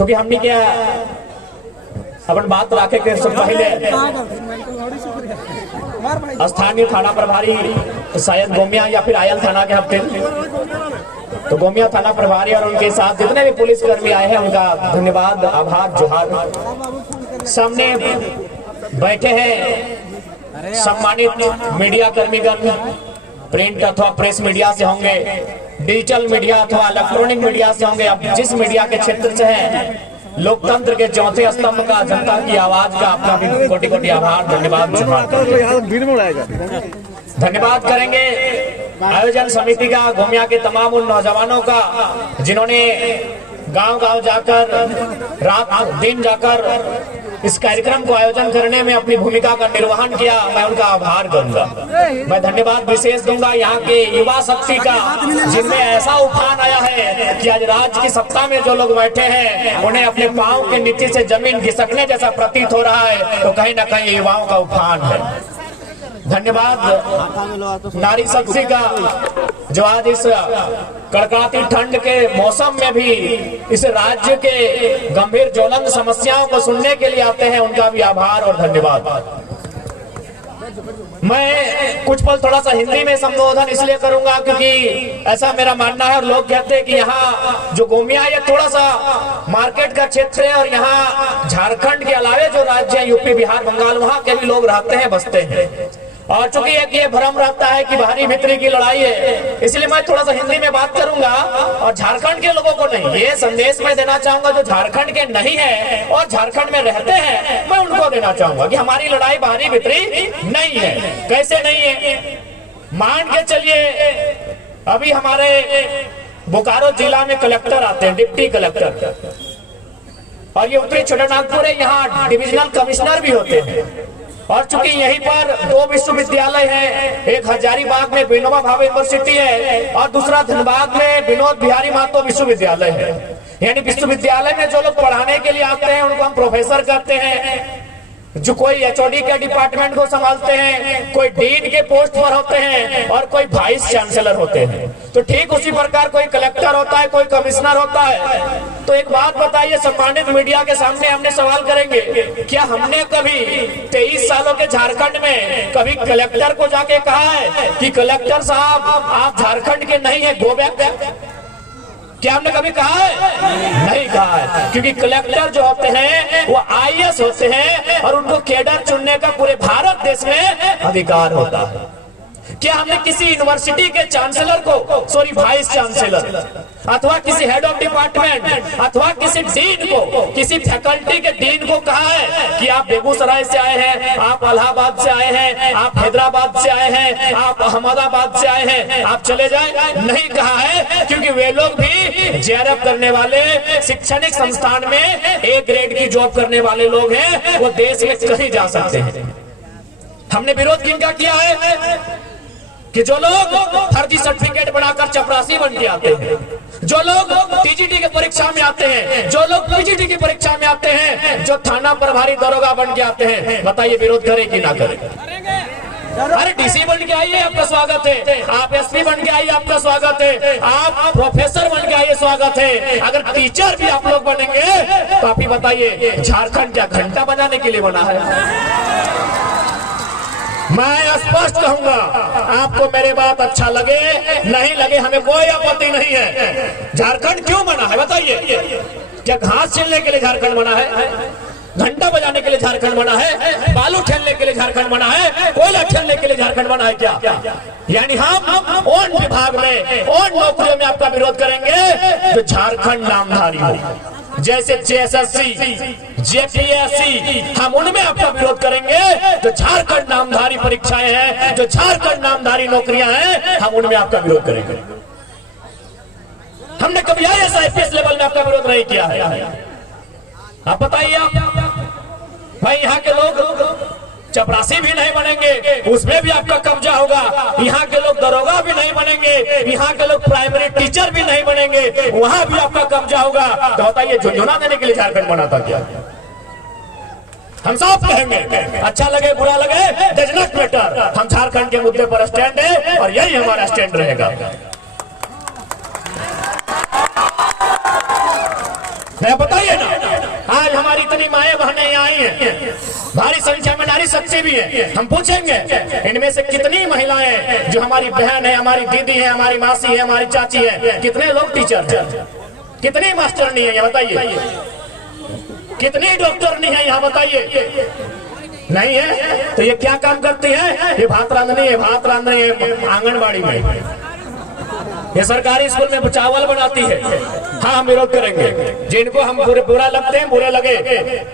चूंकि हमने क्या अपन बात रखे के सब पहले स्थानीय थाना प्रभारी शायद गोमिया या फिर आयल थाना के हफ्ते, तो गोमिया थाना प्रभारी और उनके साथ जितने भी पुलिस कर्मी आए हैं उनका धन्यवाद, आभार, जोहार। सामने बैठे हैं सम्मानित मीडिया कर्मीगण, प्रिंट अथवा प्रेस मीडिया से होंगे, डिजिटल मीडिया अथवा इलेक्ट्रॉनिक मीडिया से होंगे। अब जिस मीडिया के क्षेत्र से हैं, लोकतंत्र के चौथे स्तंभ का, जनता की आवाज का अपना भी कोटि कोटि आभार, धन्यवाद, धन्यवाद करेंगे आयोजन समिति का, गोमिया के तमाम उन नौजवानों का जिन्होंने गांव-गांव जाकर, रात दिन जाकर इस कार्यक्रम को आयोजन करने में अपनी भूमिका का निर्वहन किया। मैं उनका आभार करूंगा। मैं धन्यवाद विशेष दूंगा यहाँ के युवा शक्ति का, जिनमें ऐसा उफान आया है कि आज राज्य की सत्ता में जो लोग बैठे हैं उन्हें अपने पांव के नीचे से जमीन घिसकने जैसा प्रतीत हो रहा है, तो कहीं ना कहीं युवाओं का उफान है। धन्यवाद नारी शक्ति का, जो आज इस कड़कड़ाती ठंड के मौसम में भी इस राज्य के गंभीर ज्वलंत समस्याओं को सुनने के लिए आते हैं, उनका भी आभार और धन्यवाद। मैं कुछ पल थोड़ा सा हिंदी में संबोधन इसलिए करूंगा क्योंकि ऐसा मेरा मानना है, और लोग कहते हैं कि यहाँ जो गोमिया ये थोड़ा सा मार्केट का क्षेत्र है और यहाँ झारखंड के अलावे जो राज्य है यूपी, बिहार, बंगाल, वहाँ के भी लोग रहते हैं, बसते हैं। और चूंकि एक ये भ्रम रहता है कि बाहरी भीतरी की लड़ाई है, इसलिए मैं थोड़ा सा हिंदी में बात करूंगा और झारखंड के लोगों को नहीं, ये संदेश मैं देना चाहूंगा जो झारखंड के नहीं है और झारखंड में रहते हैं, मैं उनको देना चाहूंगा कि हमारी लड़ाई बाहरी भीतरी नहीं है। कैसे नहीं है? मान के चलिए अभी हमारे बोकारो जिला में कलेक्टर आते हैं, डिप्टी कलेक्टर, और ये उत्तरी छोटानागपुर है, यहाँ डिविजनल कमिश्नर भी होते हैं। और चूंकि यहीं पर दो विश्वविद्यालय हैं, एक हजारीबाग में विनोबा भावे यूनिवर्सिटी है और दूसरा धनबाद में विनोद बिहारी महतो विश्वविद्यालय है। यानी विश्वविद्यालय में जो लोग पढ़ाने के लिए आते हैं उनको हम प्रोफेसर कहते हैं, जो कोई एचओडी के डिपार्टमेंट को संभालते हैं, कोई डीन के पोस्ट पर होते हैं और कोई वाइस चांसलर होते हैं। तो ठीक उसी प्रकार कोई कलेक्टर होता है, कोई कमिश्नर होता है। तो एक बात बताइए, सम्मानित मीडिया के सामने हमने सवाल करेंगे, क्या हमने कभी 23 सालों के झारखंड में कभी कलेक्टर को जाके कहा है कि कलेक्टर साहब आप झारखंड के नहीं है, गो बैक? क्या हमने कभी कहा है? नहीं कहा है, क्योंकि कलेक्टर जो होते हैं वो आईएएस होते हैं और उनको कैडर चुनने का पूरे भारत देश में अधिकार होता है। क्या हमने किसी यूनिवर्सिटी के चांसलर को, सॉरी वाइस चांसलर, अथवा किसी हेड ऑफ डिपार्टमेंट अथवा किसी डीन को, किसी फैकल्टी के डीन को कहा है कि आप बेगूसराय से आए हैं, आप इलाहाबाद से आए हैं, आप हैदराबाद से आए हैं, आप अहमदाबाद से आए हैं, आप चले जाए? नहीं कहा है, क्योंकि वे लोग भी जेआरएफ करने वाले, शैक्षणिक संस्थान में ए ग्रेड की जॉब करने वाले लोग हैं, वो देश में कहीं जा सकते हैं। हमने विरोध किनका किया है कि जो लोग फर्जी सर्टिफिकेट बनाकर चपरासी बन के आते हैं, जो लोग टीजीटी की परीक्षा में आते हैं, जो लोग पीजीटी की परीक्षा में आते हैं, जो थाना प्रभारी दरोगा बन के आते हैं, बताइए विरोध करें कि ना करें? अरे डीसी बन के आइए, आपका स्वागत है। आप एसपी बन के आइए, आपका स्वागत है। आप प्रोफेसर बन के आइए, स्वागत है। अगर टीचर भी आप लोग बनेंगे तो आप ही बताइए, झारखंड क्या घंटा बजाने के लिए बना है? मैं स्पष्ट कहूंगा, आपको मेरी बात अच्छा लगे नहीं लगे, हमें कोई आपत्ति नहीं है। झारखंड क्यों बना है बताइए? क्या घास छीलने के लिए झारखंड बना है? घंटा बजाने के लिए झारखंड बना है? बालू ठेलने के लिए झारखंड बना है? कोयला ठेलने के लिए झारखंड बना है क्या? यानी हम उन विभाग में, उन नौकरियों में आपका विरोध करेंगे जो झारखंड नामधारी हो, जैसे जेएसएससी, जेपीएससी, हम उनमें आपका विरोध करेंगे। जो झारखंड नामधारी परीक्षाएं हैं, जो झारखंड नामधारी नौकरियां हैं, हम उनमें आपका विरोध करेंगे। हमने कभी आईएएस लेवल में आपका विरोध नहीं किया है। आप बताइए, आप भाई यहाँ के लोग चपरासी भी नहीं बनेंगे, उसमें भी आपका कब्जा होगा। यहाँ के लोग दरोगा भी नहीं बनेंगे, यहाँ के लोग प्राइमरी टीचर भी नहीं बनेंगे, वहां भी आपका कब्जा होगा। तो बताइए, झुंझुना देने के लिए झारखंड बना था क्या? हम साफ कहेंगे, अच्छा लगे बुरा लगे, डज नॉट मैटर, हम झारखंड के मुद्दे पर स्टैंड है और यही हमारा स्टैंड रहेगा। मैं बताइए ना, आज हमारी इतनी माएँ बहनें यहाँ आई हैं, भारी संख्या में नारी शक्ति भी है। हम पूछेंगे इनमें से कितनी महिलाएं जो हमारी बहन है, हमारी दीदी है, हमारी मासी है, हमारी चाची है, कितने लोग टीचर हैं, कितनी मास्टरनी है, यहाँ बताइए। कितनी डॉक्टरनी है, यहाँ बताइए। नहीं है तो ये क्या काम करती है? ये भात रांधनी है, भात रांधनी है आंगनबाड़ी में, ये सरकारी स्कूल में चावल बनाती है। हाँ, हम विरोध करेंगे। जिनको हम बुरा लगते हैं, बुरे लगे,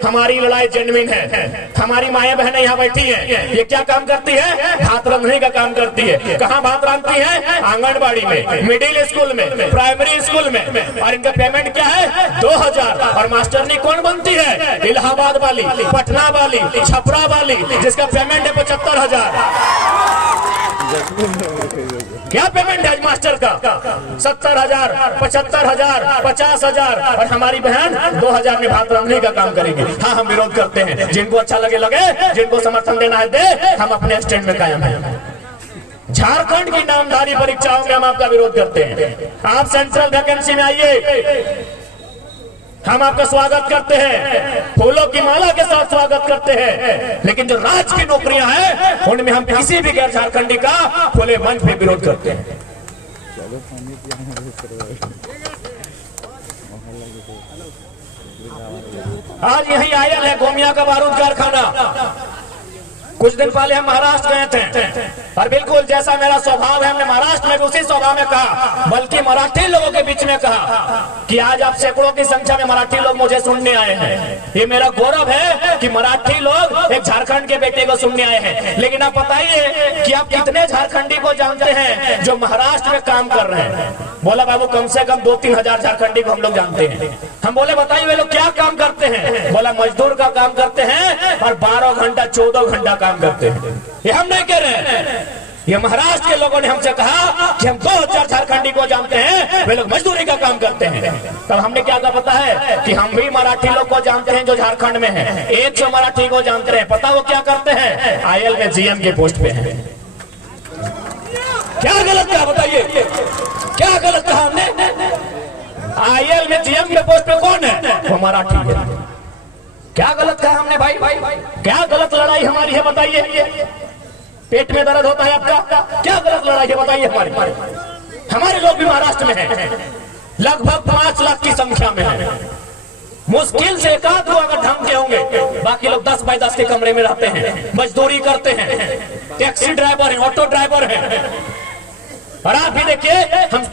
हमारी लड़ाई जेन्युइन है। हमारी माएँ बहनें यहाँ बैठी हैं, ये क्या काम करती है? भात रांधने का काम करती है। कहाँ भात रांधती है? आंगनबाड़ी में, मिडिल स्कूल में, प्राइमरी स्कूल में। और इनका पेमेंट क्या है? 2000। और मास्टरनी कौन बनती है? इलाहाबाद वाली, पटना वाली, छपरा वाली, जिसका पेमेंट है 75,000। क्या पेमेंट है मास्टर का? 70,000, 75,000, 50,000। और हमारी बहन 2000 में भात रांधने का काम करेगी। हाँ, हम विरोध करते हैं। जिनको अच्छा लगे लगे, जिनको समर्थन देना है दे, हम अपने स्टैंड में कायम हैं। झारखंड की नामधारी परीक्षाओं में हम आपका विरोध करते हैं। आप सेंट्रल वैकेंसी में आइए, हम आपका स्वागत करते हैं, फूलों की माला के साथ स्वागत करते हैं। लेकिन जो राज्य की नौकरियां हैं, उनमें हम किसी भी गैर झारखंडी का खुले मंच पे विरोध करते हैं। आज यही आयल है गोमिया का बारूद कारखाना। कुछ दिन पहले हम महाराष्ट्र गए थे, और बिल्कुल जैसा मेरा स्वभाव है, हमने महाराष्ट्र में भी उसी स्वभाव में कहा, बल्कि मराठी लोगों के बीच में कहा कि आज आप सैकड़ों की संख्या में मराठी लोग मुझे सुनने आए हैं। ये मेरा गौरव है कि मराठी लोग एक झारखंड के बेटे को सुनने आए हैं। लेकिन आप बताइए कि आप कितने झारखंडी को जानते हैं जो महाराष्ट्र में काम कर रहे हैं? बोला बाबू कम से कम 2-3 हजार झारखंडी को हम लोग जानते हैं। हम बोले बताइए वे लोग क्या काम करते हैं? बोला मजदूर का काम करते हैं और 12 घंटा 14 घंटा काम करते हैं। ये हम नहीं कह रहे हैं, ये महाराष्ट्र के लोगों ने हमसे कहा कि हम 2000 झारखंडी को जानते हैं, वे लोग मजदूरी का काम करते हैं। तब हमने क्या कहा पता है कि हम भी मराठी लोग को जानते हैं जो झारखंड में है। 100 मराठी को जानते हैं, पता वो क्या करते हैं? आईएल में जीएम के पोस्ट पे है। क्या गलत कहा बताइए? क्या गलत कहा हमने? आईएल में जीएम के पोस्ट पे कौन है? वो मराठी है। क्या गलत कहा हमने भाई? क्या गलत लड़ाई हमारी है बताइए? पेट में दर्द होता है आपका? क्या गलत लड़ाई है बताइए हमारी? हमारे लोग भी महाराष्ट्र में हैं, लगभग 5 लाख की संख्या में है। मुश्किल से एक आध लोग अगर ढंग के होंगे, बाकी लोग 10 बाय 10 के कमरे में रहते हैं, मजदूरी करते हैं, टैक्सी ड्राइवर है, ऑटो ड्राइवर है। और आप भी देखिए हम